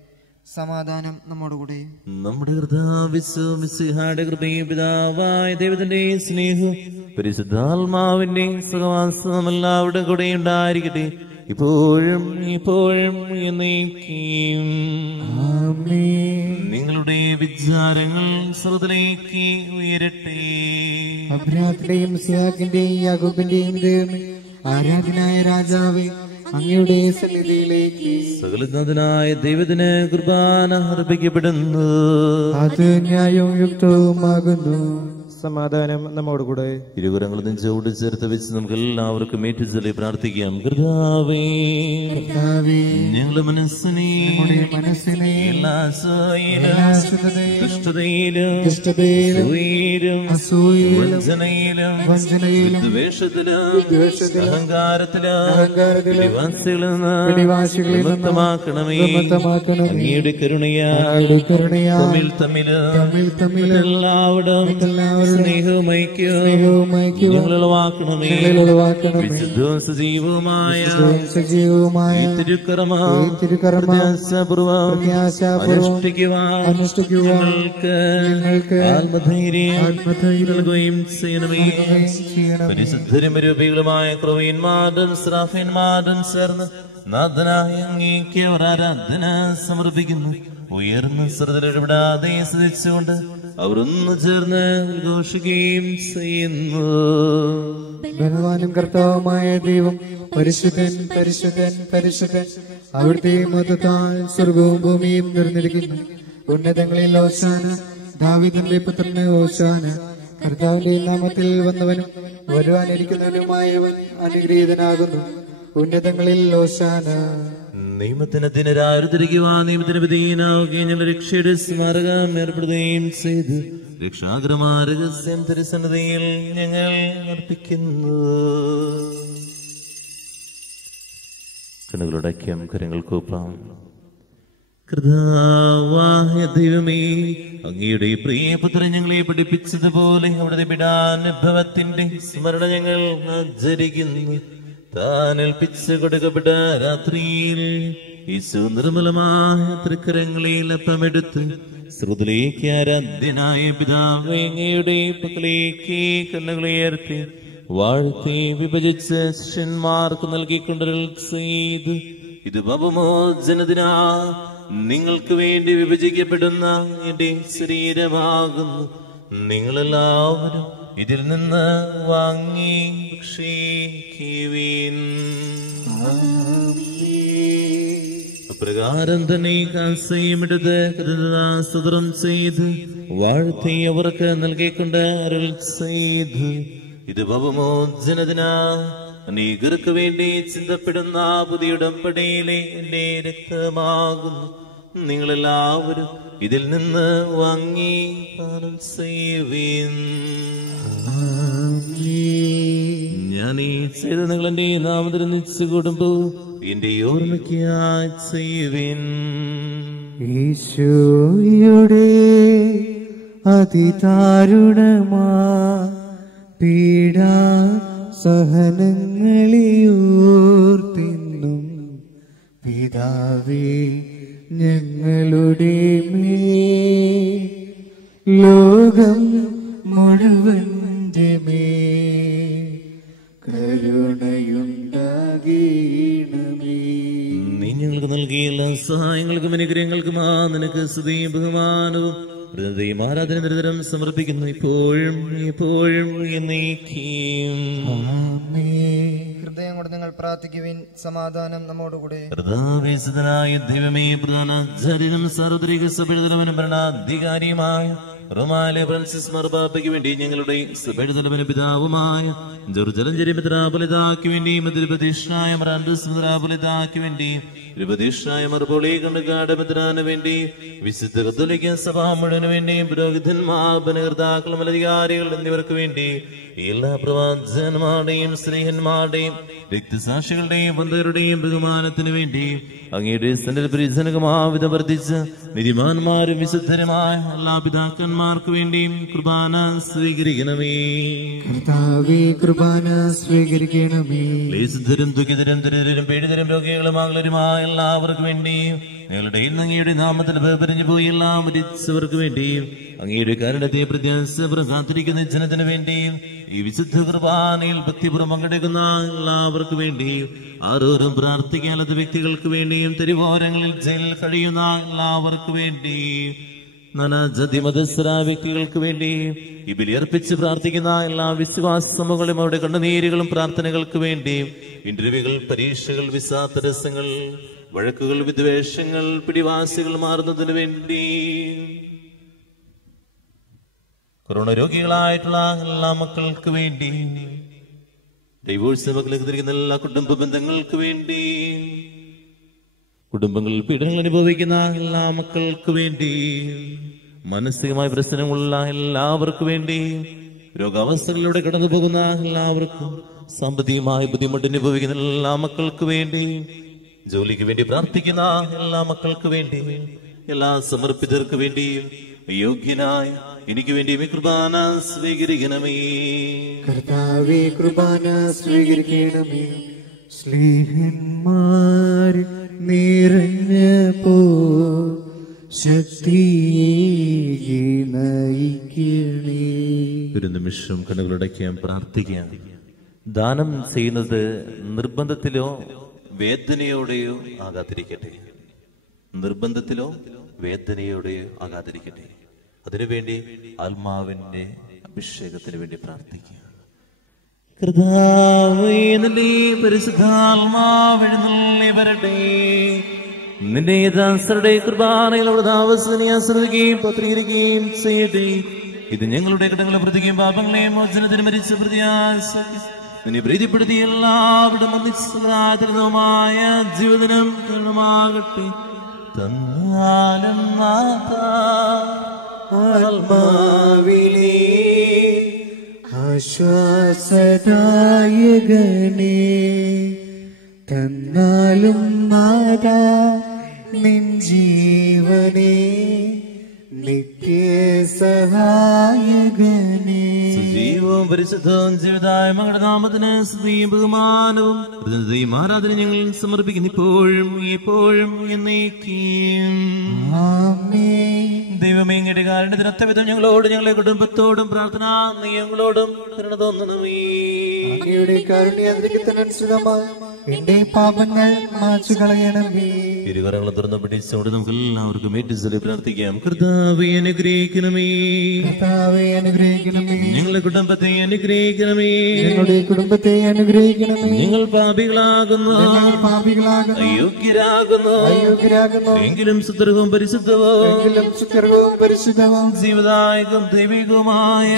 സമാധാനം നമ്മോടുകൂടി. നമ്മുടെ കർത്താവിന്റെ കൃപയും പിതാവായ ദൈവത്തിന്റെ സ്നേഹവും പരിശുദ്ധാത്മാവിന്റെ സഹവാസം എല്ലാവരുടെ കൂടെ ഉണ്ടായിരിക്കട്ടെ, ഇപ്പോഴും ഇപ്പോഴും എന്നേക്കും. നിങ്ങളുടെ വിചാരങ്ങൾ സ്വർഗ്ഗത്തിലേക്ക് ഉയരട്ടെ. അബ്രാഹത്തിന്റെയും ഇസ്ഹാക്കിന്റെയും യാക്കോബിന്റെയും ദൈവമേ, ആരാധനായ രാജാവേ, അങ്ങയുടെ സന്നിധിയിലേക്ക് സകലനാഥനായ ദൈവത്തിന് കുർബാന അർപ്പിക്കപ്പെടുന്നു. അത് ന്യായവും യുക്തവുമാകുന്നു. സമാധാനം നമ്മോടുകൂടെ. ഇരുകരങ്ങൾ നെഞ്ചോട് ചേർത്ത് വെച്ച് നമുക്ക് എല്ലാവർക്കും ഏറ്റുചൊല്ലി പ്രാർത്ഥിക്കാം. കർത്താവേ, ഞങ്ങളുടെ മനസ്സിനെ എല്ലാ ദുഷ്ടതയിലും വഞ്ചനയിലും വിദ്വേഷത്തിലും അഹങ്കാരത്തിലും വിമുക്തമാക്കണമേ. അങ്ങയുടെ കരുണയാൽ തമ്മിൽ എല്ലാവരും സ്നേഹവും ഐക്യവും ഞങ്ങളുളവാക്കണമേ. വിശുദ്ധവും സജീവവുമായ തിരുക്കർമ്മപൂർവം ഞങ്ങൾക്ക് ആത്മധൈര്യം നൽകുകയും ചെയ്യണമേ. പരിശുദ്ധരും രൂപികളുമായ ക്രൂവന്മാരും സ്രാഫന്മാരും ചേർന്ന് നാഥനായ അങ്ങേക്ക് അവർ ആരാധന സമർപ്പിക്കുന്നു. ഉയർന്ന ശ്രദ്ധയിലിടാതെ സ്തുതിച്ചുകൊണ്ട് അവർ ഒന്ന് ചേർന്ന് ഘോഷിക്കുകയും ചെയ്യുന്നു. ബലവാനും കർത്താവുമായ ദൈവം പരിശുദ്ധൻ പരിശുദ്ധൻ പരിശുദ്ധൻ, അവിടുത്തെ മതത്താൽ സ്വർഗവും ഭൂമിയും നിറഞ്ഞിരിക്കുന്നു. ഉന്നതങ്ങളിൽ ഓശാന, ദാവീദിന്റെ പുത്രന് ഓശാന. കർത്താവിന്റെ നാമത്തിൽ വന്നവനും വരുവാനിരിക്കുന്നവനുമായവൻ അനുഗ്രഹീതനാകുന്നു. ഉന്നതങ്ങളിൽ ഓശാന. നിയമത്തിനെതിരാരുതിരിക്കുവാൻ നിയമത്തിന് വിധേയനാവുകയും ഞങ്ങളുടെ രക്ഷയുടെ സ്മാരകം ഏർപ്പെടുകയും ചെയ്ത് രക്ഷാഗ്രമാരഹസ്യം തിരുസന്നിധിയിൽ ഞങ്ങൾ അർപ്പിക്കുന്നു. കണ്ണുകളുടയ്ക്കാം, കരങ്ങൾ കൂപ്പാം. കർത്താവായ ദൈവമേ, അങ്ങയുടെ പ്രിയപുത്രൻ ഞങ്ങളെ പഠിപ്പിച്ചതുപോലെ അവിടുത്തെ പീഡാനുഭവത്തിന്റെ സ്മരണ ഞങ്ങൾ ആചരിക്കുന്നു. താൻ ഏൽപ്പിച്ചു കൊടുക്കപ്പെട്ട രാത്രിയിൽ യേശു നിർമ്മലമായ തൃക്കരങ്ങളിൽ അപ്പമെടുത്ത് ശ്രുതിലേക്ക് ആരാധ്യനായ പിതാവേ അങ്ങയുടെ പക്കലേക്ക് കണ്ണുകളുയർത്തി വാഴ്ത്തി വിഭജിച്ച് ശിഷ്യന്മാർക്ക് നൽകിക്കൊണ്ടു ചെയ്ത്, ഇത് പാപമോചനത്തിനാ നിങ്ങൾക്ക് വേണ്ടി വിഭജിക്കപ്പെടുന്ന എന്റെ ശരീരമാകുന്നു. നിങ്ങളെല്ലാവരും ഇതിൽ നിന്ന് വാങ്ങി ഭക്ഷിക്കുവിൻ. അപ്രകാരം തന്നെ കാസയുമെടുത്ത് കൃതദാസ്തുതം ചെയ്ത് വാഴ്ത്തി അവർക്ക് നൽകിക്കൊണ്ട് അരുൾ ചെയ്ത്, ഇത് പാപമോചനത്തിനാ അനേകർക്ക് വേണ്ടി ചിന്തപ്പെടുന്ന പുതിയ ഉടമ്പടിയിലെ എന്റെ രക്തമാകുന്നു. നിങ്ങളെല്ലാവരും ഇതിൽ നിന്ന് വാങ്ങി പാനം ചെയ്യുവിൻ. ഞാൻ ഈ ചെയ്ത നിങ്ങൾ എന്റെ നാമത്തിൽ നിശ്ചയ കൂടുമ്പോ എന്റെ ഓർമ്മയ്ക്കായി ചെയ്യുവിൻ. ഈശോയുടെ അതിദാരുണമാ പീഡാ സഹനങ്ങളെയോർത്തിന്നും പിതാവേ ഞങ്ങളുടെ മേൽ ലോകം മുഴുവന്റെ മേൽ കരുണയുണ്ടാകണമേ. നീ ഞങ്ങൾക്ക് നൽകിയ എല്ലാ സഹായങ്ങൾക്കും അനുഗ്രഹങ്ങൾക്കും നിനക്ക് സ്തുതിയും ബഹുമാനവും ഹൃദയം ആരാധന നിരന്തരം സമർപ്പിക്കുന്നു, ഇപ്പോഴും എപ്പോഴും എന്നേക്കും. ഹൃദയം കൊണ്ട് നിങ്ങൾ പ്രാർത്ഥിക്കുവിൻ. സമാധാനം നമ്മോടുകൂടെ. കർത്താവേശനായ ദൈവമേ, പ്രധാനാചാര്യനും സാർവത്രിക സഭയുടെ ഭരണാധികാരിയുമായ റോമാലെ ഫ്രാൻസിസ് മാർപ്പാപ്പയ്ക്ക് വേണ്ടി ഞങ്ങളുടെ സഭയുടെ തലവനും പിതാവുമായ ജെറുസലേം മെത്രാപ്പൊലീത്തായ്ക്ക് വേണ്ടി മധ്യപ്രദേശനായ മറാൻഡസ് മെത്രാപ്പൊലീത്തായ്ക്ക് വേണ്ടി രൂപതീഷ്ണായ മറുപൊളി കണ്ടുകാടപത്രാന് വേണ്ടി വിശുദ്ധ കത്തോലിക്ക സഭ മുഴുവന് വേണ്ടി പുരോഹിതന്മാർ ഭരണകർത്താക്കളും അധികാരികൾ എന്നിവർക്ക് വേണ്ടി എല്ലാ പ്രവാചകന്മാരുടെയും സ്നേഹന്മാരുടെയും രക്തസാക്ഷികളുടെയും ബന്ധുക്കളുടെയും ബഹുമാനത്തിന് വേണ്ടി അങ്ങയുടെ പരിജനകമാവിധം വർദ്ധിച്ച് നീതിമാന്മാരും വിശുദ്ധരുമായ എല്ലാ പിതാക്കന്മാർക്ക് വേണ്ടിയും കുർബാന സ്വീകരിക്കണമേ. കർത്താവേ, കുർബാന സ്വീകരിക്കണമേ. ക്ലേശിതരും ദുഃഖിതരും ദരിദ്രരും പീഡിതരും രോഗികളും ആകുലരുമായ എല്ലാവർക്കും വേണ്ടിയും ഞങ്ങളുടെ അങ്ങയുടെ നാമത്തിൽ പറഞ്ഞു പോയി എല്ലാ മരിച്ചവർക്ക് വേണ്ടിയും അങ്ങയുടെ കാരണത്തെ പ്രത്യാശപുറം കാത്തിരിക്കുന്ന ജനത്തിന് വേണ്ടിയും ഈ വിശുദ്ധ കുർബാനയിൽ ഭക്തിപുറം പങ്കെടുക്കുന്ന എല്ലാവർക്കും വേണ്ടിയും ആരോരും പ്രാർത്ഥിക്കാത്ത വ്യക്തികൾക്ക് വേണ്ടിയും തെരുവോരങ്ങളിൽ ജയിലിൽ കഴിയുന്ന എല്ലാവർക്കും വേണ്ടിയും നാനാജാതി മതസ്ഥര വ്യക്തികൾക്ക് വേണ്ടി ഈ ബലിയർപ്പിച്ച് പ്രാർത്ഥിക്കുന്ന എല്ലാ വിശ്വാസ സമൂഹങ്ങളും അവരുടെ കണ്ണുനീരുകളും പ്രാർത്ഥനകൾക്ക് വേണ്ടി ഇന്റർവ്യൂകൾ, പരീക്ഷകൾ, വിസ തടസ്സങ്ങൾ, വഴക്കുകൾ, വിദ്വേഷങ്ങൾ, പിടിവാസികൾ മാറുന്നതിന് വേണ്ടി കൊറോണ രോഗികളായിട്ടുള്ള എല്ലാ മക്കൾക്ക് വേണ്ടി ഡൈവോഴ്സ് മക്കളിലേക്ക് തിരിക്കുന്ന എല്ലാ കുടുംബ ബന്ധങ്ങൾക്ക് വേണ്ടി കുടുംബങ്ങളിൽ പീഡനങ്ങൾ അനുഭവിക്കുന്ന എല്ലാ മക്കൾക്ക് വേണ്ടി മാനസികമായ പ്രശ്നങ്ങളുള്ള എല്ലാവർക്കും വേണ്ടി രോഗാവസ്ഥകളിലൂടെ കടന്നു പോകുന്ന എല്ലാവർക്കും സാമ്പത്തികമായ ബുദ്ധിമുട്ട് അനുഭവിക്കുന്ന എല്ലാ മക്കൾക്ക് വേണ്ടി ജോലിക്ക് വേണ്ടി പ്രാർത്ഥിക്കുന്ന എല്ലാ മക്കൾക്ക് വേണ്ടി എല്ലാ സമർപ്പിതർക്ക് വേണ്ടിയും യോഗ്യനായ എനിക്ക് വേണ്ടി കുർബാന സ്വീകരിക്കണമേ. കർത്താവേ, കുർബാന സ്വീകരിക്കണമേ. സ്നേഹന്മാർ നിറഞ്ഞപ്പോ ശക്തിയെ നയിക്കണേ. ഒരു നിമിഷം കണ്ണുകളടയ്ക്കാൻ പ്രാർത്ഥിക്കാം. ദാനം ചെയ്യുന്നത് നിർബന്ധത്തിലോ വേദനയോടെയോ ആകാതിരിക്കട്ടെ. നിർബന്ധത്തിലോ വേദനയോടെയോ ആകാതിരിക്കട്ടെ. അതിനുവേണ്ടി ആത്മാവിന്റെ അഭിഷേകത്തിന് വേണ്ടി പ്രാർത്ഥിക്കുക. കർത്താവേ, നിന്റെ പരിശുദ്ധാത്മാവെഴുന്നള്ളി വരട്ടെ. നിന്റെ ദാസരുടെ കുർബാനയിൽ ആസ്വദിക്കുകയും പത്രീകരിക്കുകയും ചെയ്യട്ടെ. ഇത് ഞങ്ങളുടെ കടങ്ങളെ പ്രതിയും പാപങ്ങളെയും മോചനത്തിന് മരിച്ച പ്രത്യാശ നിന്നെ പ്രീതിപ്പെടുത്തി എല്ലാവരുടെ മനുഷ്യമായ ജീവിതനം ഗുണമാകട്ടെ. തന്നാലും ആത്മാവിലേ ആശ്വാസദായകനേ, തന്നാലും നാദാ നിൻ ജീവനേ, നിത്യസഹായകനേ. സജീവവും പരിശുദ്ധവും ജീവിതായ മകളുടെ നാമത്തിന് സ്തുതിയും ബഹുമാനവും കൃതജ്ഞതയും ആരാധന ഞങ്ങൾ സമർപ്പിക്കുന്നു ഇപ്പോഴും എപ്പോഴും എന്നേക്കും. ആമേൻ. ദൈവമേ, അങ്ങയുടെ കാരണത്തിന് അത്തവിധം ഞങ്ങളോട് ഞങ്ങളുടെ കുടുംബത്തോടും പ്രാർത്ഥന ഞങ്ങളോടും കരുണ തോന്നണമേ. അങ്ങയുടെ കാരുണ്യാതിരിക്കത്തിനനുസൃതമായി എന്റെ പാപങ്ങൾ മാച്ചു കളയണമേ. ഇരുകരങ്ങൾ തുറന്നു പിടിച്ചുകൊണ്ട് നമുക്ക് എല്ലാവർക്കും ഏറ്റവും പ്രാർത്ഥിക്കാം. കർത്താവേ, അനുഗ്രഹിക്കണമേ. കർത്താവേ, അനുഗ്രഹിക്കണമേ. ഞങ്ങളുടെ കുടുംബത്തെ അനുഗ്രഹിക്കണമേ. ഞങ്ങളുടെ കുടുംബത്തെ അനുഗ്രഹിക്കണമേ. ഞങ്ങൾ പാപികളാകുന്നു, പാപികളാകുന്നു, അയോഗ്യരാകുന്നു, അയോഗ്യരാകുന്നു. എങ്കിലും സുദൃഢവും പരിശുദ്ധവും പരിശുദ്ധവും ജീവദായകവും ദൈവികവുമായ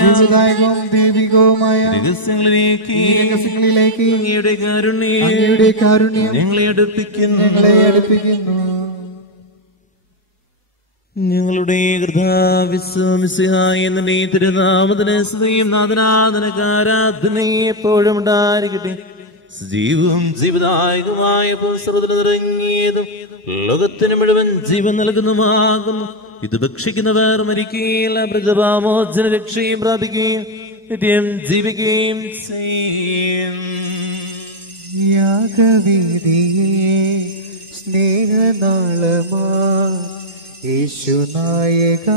രഹസ്യങ്ങളിലേക്ക് അങ്ങയുടെ കാരുണ്യം ഞങ്ങളെ അടുപ്പിക്കുന്നു. ഞങ്ങളുടെ കർത്താവിശ്വാസിയായ നിന്റെ തിരുനാമത്തിന് സ്തുതിയും നാഥനാഥനക്കാരാധന എപ്പോഴും ഉണ്ടായിരിക്കട്ടെ. സജീവവും ജീവദായകമായ സർവ്വത്തിൽ നിറങ്ങിയതും ലോകത്തിന് മുഴുവൻ ജീവൻ നൽകുന്നതുമാകുന്നു. ഇത് ഭക്ഷിക്കുന്നവർ മരിക്കുകയില്ല, പ്രജപാമോചന രക്ഷയും പ്രാപിക്കുകയും നിത്യം ജീവിക്കുകയും ചെയ്യും. യാഗവേദിയെ സ്നേഹനാളമാ യേശുനായക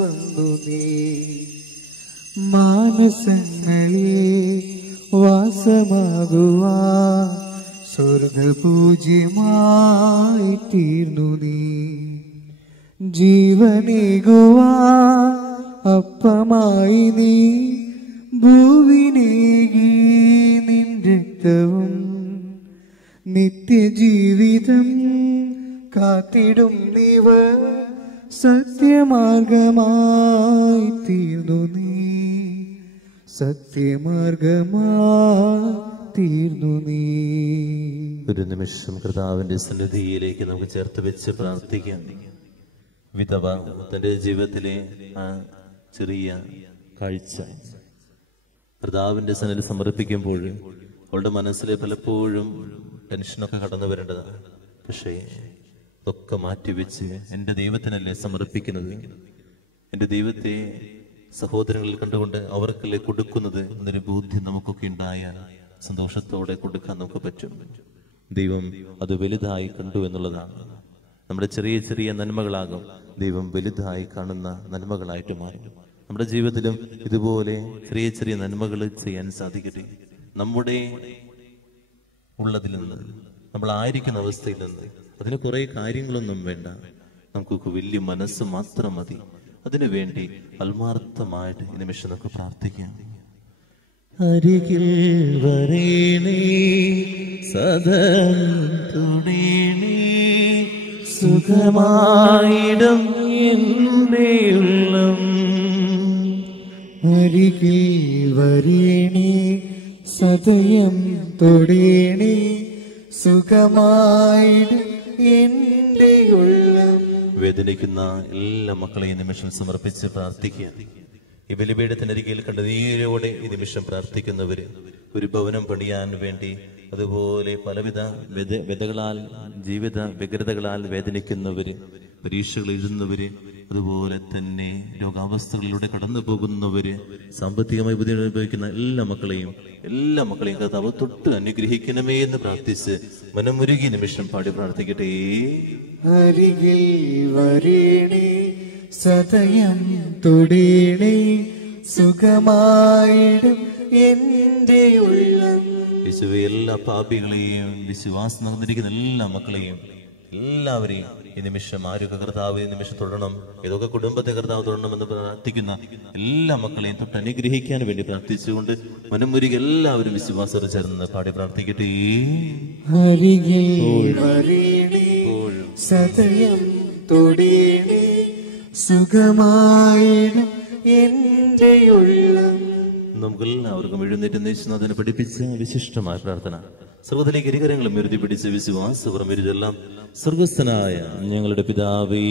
വന്നു നീ, മാനസങ്ങളെ വാസമാകുവാ സ്വർഗപൂജ്യമായി തീർന്നു നീ. ജീവനേകുവാ അപ്പമായി നീ ഭൂവിനേകി നിൻ രക്തവും നിത്യജീവിതം കാത്തിടും നീവ സത്യമാർഗമായി തീർന്നു നീ, സത്യമാർഗമായി തീർന്നു നീ. ഒരു നിമിഷം കർത്താവിന്റെ സന്നിധിയിലേക്ക് നമുക്ക് ചേർത്ത് വെച്ച് പ്രാർത്ഥിക്കാം. വിധവ തന്റെ ജീവിതത്തിലെ ആ ചെറിയ കാഴ്ച കർത്താവിന്റെ സന്നിധി സമർപ്പിക്കുമ്പോൾ അവളുടെ മനസ്സിൽ പലപ്പോഴും ടെൻഷനൊക്കെ കടന്നു വരേണ്ടതാണ്. പക്ഷേ ഇതൊക്കെ മാറ്റിവെച്ച് എൻ്റെ ദൈവത്തിനല്ലേ സമർപ്പിക്കുന്നത്, എൻ്റെ ദൈവത്തെ സഹോദരങ്ങളിൽ കണ്ടുകൊണ്ട് അവർക്കല്ലേ കൊടുക്കുന്നത് എന്നൊരു ബോധ്യം നമുക്കൊക്കെ ഉണ്ടായാൽ സന്തോഷത്തോടെ കൊടുക്കാൻ നമുക്ക് പറ്റും. ദൈവം അത് വലുതായി കണ്ടു എന്നുള്ളതാണ്. നമ്മുടെ ചെറിയ ചെറിയ നന്മകളാകും ദൈവം വലുതായി കാണുന്ന നന്മകളായിട്ട് മാറും. നമ്മുടെ ജീവിതത്തിലും ഇതുപോലെ ചെറിയ ചെറിയ നന്മകൾ ചെയ്യാൻ സാധിക്കട്ടെ. നമ്മുടെ ഉള്ളതിൽ നിന്ന്, നമ്മളായിരിക്കുന്ന അവസ്ഥയിൽ നിന്ന് അതിന് കുറെ കാര്യങ്ങളൊന്നും വേണ്ട. നമുക്ക് വലിയ മനസ്സ് മാത്രം മതി. അതിനു വേണ്ടി ആത്മാർത്ഥമായിട്ട് ഈ നിമിഷം നമുക്ക് പ്രാർത്ഥിക്കാം. അരികിൽ വരേണേ സദം തുടേണേ സുഖമായിടും എൻ്റെ ഉള്ളം. അരികിൽ വരേണേ സദയം തൊടേണേ സുഖമായിടും എൻ്റെ ഉള്ളം. വേദനിക്കുന്ന എല്ലാ മക്കളെയും നിമിഷം സമർപ്പിച്ച് പ്രാർത്ഥിക്കുക. ഈ ബലിപീഠത്തിനരികിൽ കണ്ണുനീരോടെ ഈ നിമിഷം പ്രാർത്ഥിക്കുന്നവര്, ഒരു ഭവനം പണിയാൻ വേണ്ടി, അതുപോലെ പലവിധ വ്യതകളാൽ ജീവിത വ്യഗ്രതകളാൽ വേദനിക്കുന്നവര്, പരീക്ഷകൾ എഴുതുന്നവര്, അതുപോലെ തന്നെ രോഗാവസ്ഥകളിലൂടെ കടന്നു പോകുന്നവര്, സാമ്പത്തികമായി ബുദ്ധിമുട്ട് അനുഭവിക്കുന്ന എല്ലാ മക്കളെയും കർത്താവ് തൊട്ട് അനുഗ്രഹിക്കണമേ എന്ന് പ്രാർത്ഥിച്ച് മനമുരുകി നിമിഷം പാടി പ്രാർത്ഥിക്കട്ടെ. അരികിൽ വരേണേ സദയം തൊടേണേ സുഖമായിടും എൻ്റെ ഉള്ളം. യേശുവേ, എല്ലാ പാപികളെയും വിശ്വാസം നടന്നിരിക്കുന്ന എല്ലാ മക്കളെയും എല്ലാവരെയും ഈ നിമിഷം ആരൊക്കെ കർത്താവ് ഈ നിമിഷം തൊടണം, ഏതൊക്കെ കുടുംബത്തെ കർത്താവ് തൊടണമെന്ന് പ്രാർത്ഥിക്കുന്ന എല്ലാ മക്കളെയും തൊട്ട് അനുഗ്രഹിക്കാൻ വേണ്ടി പ്രാർത്ഥിച്ചുകൊണ്ട് മനമുരുകി എല്ലാവരും വിശ്വാസത്തോടെ ചേർന്ന് പാടി പ്രാർത്ഥിക്കട്ടെ. അരികിൽ വരേണേ സദയം തൊടേണേ സുഖമായിടും എൻ്റെ ഉള്ളം. നമുക്ക് എല്ലാവർക്കും എഴുന്നേറ്റ് യേശുനാഥനെ പഠിപ്പിച്ച വിശിഷ്ടമായ പ്രാർത്ഥന. സർവ്വത്തിലേക്ക് ഇരുകരങ്ങളും എഴുതി പിടിച്ച് വിശ്വാസപുറമെല്ലാം. സ്വർഗസ്ഥനായ ഞങ്ങളുടെ പിതാവേ,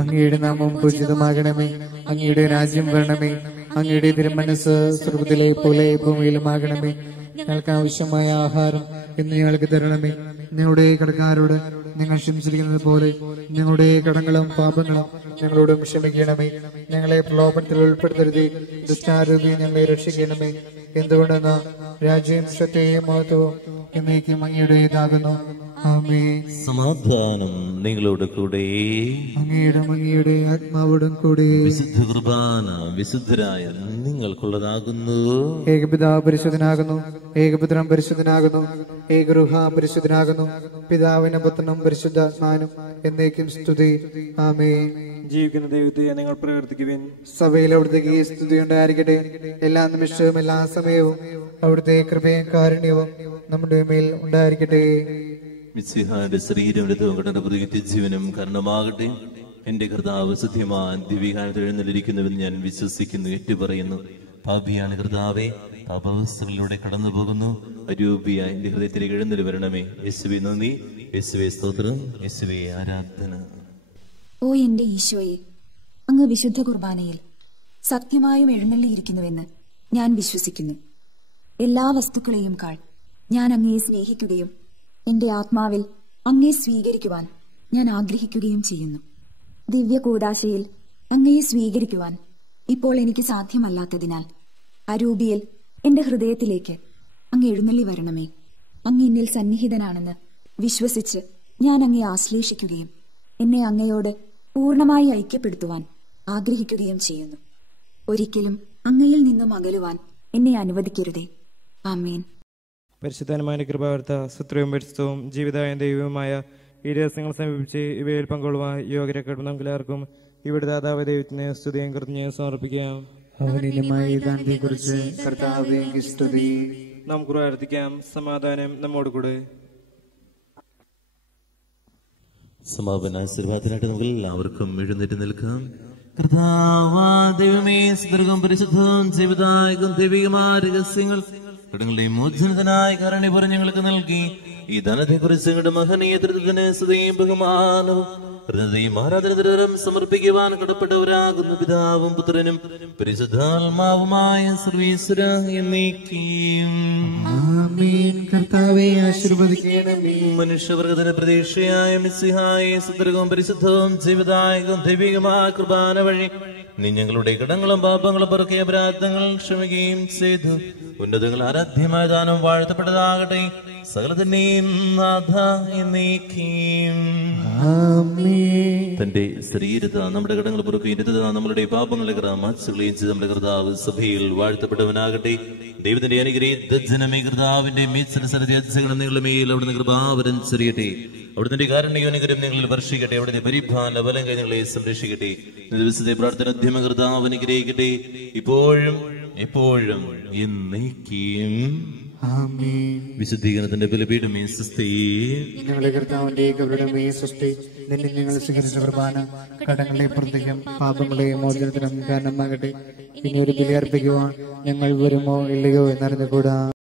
അങ്ങയുടെ നാമം പൂജിതമാകണമേ, അങ്ങയുടെ രാജ്യം വരണമേ, അങ്ങയുടെ തിരുമനസ് സ്വർഗ്ഗത്തിലെ പോലെ ഭൂമിയിലുമാകണമേ. ഞങ്ങൾക്ക് ആവശ്യമായ ആഹാരം ഇന്ന് ഞങ്ങൾക്ക് തരണമേ. ഞങ്ങളുടെ കടക്കാരോട് നിങ്ങൾ ക്ഷമിച്ചിരിക്കുന്നത് പോലെ ഞങ്ങളുടെ കടങ്ങളും പാപങ്ങളും ഞങ്ങളോടും ക്ഷമിക്കണമേ. ഞങ്ങളെ പ്രലോഭനത്തിൽ ഉൾപ്പെടുത്തരുതേ, ദുഷ്ടാരൂപി ഞങ്ങളെ രക്ഷിക്കണമേ. എന്തുകൊണ്ടെന്ന രാജ്യം ശക്തിയും മഹത്വവും എന്നേക്കും അങ്ങയുടേതാകുന്നു. ആമേൻ. സമാധാനം നിങ്ങളോട് കൂടെ. അങ്ങയുടെ ആത്മാവോടും കൂടെ. വിശുദ്ധ കുർബാന വിശുദ്ധരായ നിങ്ങൾക്കുള്ളതാകുന്നു. ഏകപിതാവ് പരിശുദ്ധനാകുന്നു, ഏകപുത്രൻ പരിശുദ്ധനാകുന്നു, ഏകരൂഹ പരിശുദ്ധനാകുന്നു, പിതാവിനും പുത്രനും പരിശുദ്ധാത്മാവിനും എന്നേക്കും സ്തുതി. ആമേൻ. ജീവിക്കുന്ന ദൈവത്തെ നിങ്ങൾ പ്രവർത്തിക്കുവിൻ. സഭയിൽ അവിടുത്തെ സ്തുതി ഉണ്ടായിരിക്കട്ടെ. എല്ലാ നിമിഷവും എല്ലാ സമയവും അവിടുത്തെ കൃപയും കാരുണ്യവും നമ്മുടെ മേൽ ഉണ്ടായിരിക്കട്ടെ. മിശിഹായുടെ ശരീരം ജീവനും കാരണമാകട്ടെ. എന്റെ കർത്താവ് സത്യമാൻ ദിവ്യകാലത്ത് എഴുന്നള്ളിരിക്കുന്നുവെന്ന് ഞാൻ വിശ്വസിക്കുന്നു, ഏറ്റുപറയുന്നു. പാപിയാണ് കർത്താവെ, പാപാവസ്ഥകളിലൂടെ കടന്നു പോകുന്നു. അരൂപിയായ എന്റെ ഹൃദയത്തിലേക്ക് എഴുന്നള്ളി വരണമേ. യേശുവേ നന്ദി, യേശുവേ സ്തോത്രം, യേശുവേ ആരാധന. ഓ എന്റെ ഈശോയെ, അങ്ങ് വിശുദ്ധ കുർബാനയിൽ സത്യമായും എഴുന്നള്ളിയിരിക്കുന്നുവെന്ന് ഞാൻ വിശ്വസിക്കുന്നു. എല്ലാ വസ്തുക്കളെയും കാൾ ഞാൻ അങ്ങയെ സ്നേഹിക്കുകയും എന്റെ ആത്മാവിൽ അങ്ങയെ സ്വീകരിക്കുവാൻ ഞാൻ ആഗ്രഹിക്കുകയും ചെയ്യുന്നു. ദിവ്യ കൂദാശയിൽ അങ്ങയെ സ്വീകരിക്കുവാൻ ഇപ്പോൾ എനിക്ക് സാധ്യമല്ലാത്തതിനാൽ അരൂപിയിൽ എന്റെ ഹൃദയത്തിലേക്ക് അങ്ങ് എഴുന്നള്ളി വരണമേ. അങ്ങ് എന്നിൽ സന്നിഹിതനാണെന്ന് വിശ്വസിച്ച് ഞാൻ അങ്ങയെ ആശ്ലേഷിക്കുകയും എന്നെ അങ്ങയോട് പൂർണ്ണമായി ഐക്യപ്പെടുത്തുവാൻ ആഗ്രഹിക്കുകയും ചെയ്യുന്നു. ഒരിക്കലും അങ്ങയിൽ നിന്നും അകലുവാൻ എന്നെ അനുവദിക്കരുതേ. ആമേൻ. പരിശുദ്ധമായ കൃപാവർത്ത സുത്രവും പരിശുദ്ധവും ജീവിതായ ദൈവവുമായ ഈ രഹസ്യങ്ങൾ സമീപിച്ച് ഇവയിൽ പങ്കുകൊള്ളുവാൻ യോഗ്യരാക്കട്ടെ. നമുക്ക് എല്ലാവർക്കും ഇവിടെ ദാതാവ് ദൈവത്തിന് സ്തുതിയും കൃതജ്ഞതയും സമർപ്പിക്കാം. കുറിച്ച് കർത്താവേ സ്തുതി. നമുക്ക് പ്രാർത്ഥിക്കാം. സമാധാനം നമ്മോടുകൂടെ. സമാപന ആശീർവാദത്തിനായിട്ട് നമുക്ക് എല്ലാവർക്കും എഴുന്നേറ്റ് നിൽക്കാം. കർത്താവാ ദൈവമേ, സുദീർഘം പരിശുദ്ധവും ജീവിതായകം ദൈവികമായ രഹസ്യങ്ങൾ കടങ്ങളുടെ മോചനത്തിനായ കാരുണ്യപൂർവ്വം ഞങ്ങൾക്ക് നൽകി ഈ ധനത്തെക്കുറിച്ച് ഞങ്ങളുടെ മഹനീയ ത്രിത്വത്തിന് സ്തുതിയും ബഹുമാനവും ഹൃദയം ആരാധനതരം സമർപ്പിക്കുവാൻ കടപ്പെട്ടവരാകുന്ന പിതാവും പുത്രനും പരിശുദ്ധാത്മാവുമായ സർവീശ്വര എന്നേക്കും. കർത്താവേ ആശീർവദിക്കണമേ. മനുഷ്യവർഗത്തിന് പ്രതീക്ഷയായ മിശിഹായെ സുന്ദരവും പരിശുദ്ധവും ജീവദായകവും ദൈവികമായ കുർബാന വഴി നീ ഞങ്ങളുടെ കടങ്ങളും പാപങ്ങളും പൊറുക്കിയ അപരാധങ്ങൾ ക്ഷമിക്കുകയും ചെയ്തു. ഉന്നതങ്ങൾ ആരാധ്യമായ ദാനം വാഴ്ത്തപ്പെട്ടതാകട്ടെ. സകലത്തിന്റെയും നാഥ എന്നേക്കും. തന്റെ ശരീരത്തെ നമ്മുടെ കടങ്ങൾ പൊറുക്കുകയും നമ്മുടെ പാപങ്ങളെ മാച്ചുകളെയും ചെയ്ത് നമ്മുടെ കർത്താവ് സഭയിൽ വാഴ്ത്തപ്പെട്ടവനാകട്ടെ. ദൈവത്തിന്റെ അനുഗ്രഹീത ജനമേ, കർത്താവിന്റെ മേൽ അവിടുന്ന് കൃപാവരം ചെറിയട്ടെ. അവിടുത്തെ കാരുണ്യനുഗ്രഹം നിങ്ങളിൽ വർഷിക്കട്ടെ. അവിടുത്തെ പരിഭാല ബലം നിങ്ങളെ സംരക്ഷിക്കട്ടെ. ദിവസത്തെ പ്രാർത്ഥന അധ്യമ കർത്താവ് അനുഗ്രഹിക്കട്ടെ, ഇപ്പോഴും എപ്പോഴും എന്നേക്കും. വിശുദ്ധീകരണത്തിന്റെ ബലിപീഠമേ സ്വസ്തി. ഞങ്ങളുടെ കർത്താവിന്റെ ഗൗരവമേ സ്വസ്തി. നിന്നെ ഞങ്ങൾ സ്വീകരിച്ച കുർബാന കടങ്ങളുടെ പ്രത്യേകം പാപങ്ങളുടെ മോചനത്തിനും കാരണമാകട്ടെ. ഇനി ഒരു ബലി അർപ്പിക്കുവാൻ ഞങ്ങൾ വരുമോ ഇല്ലയോ എന്നറിഞ്ഞുകൂടാ.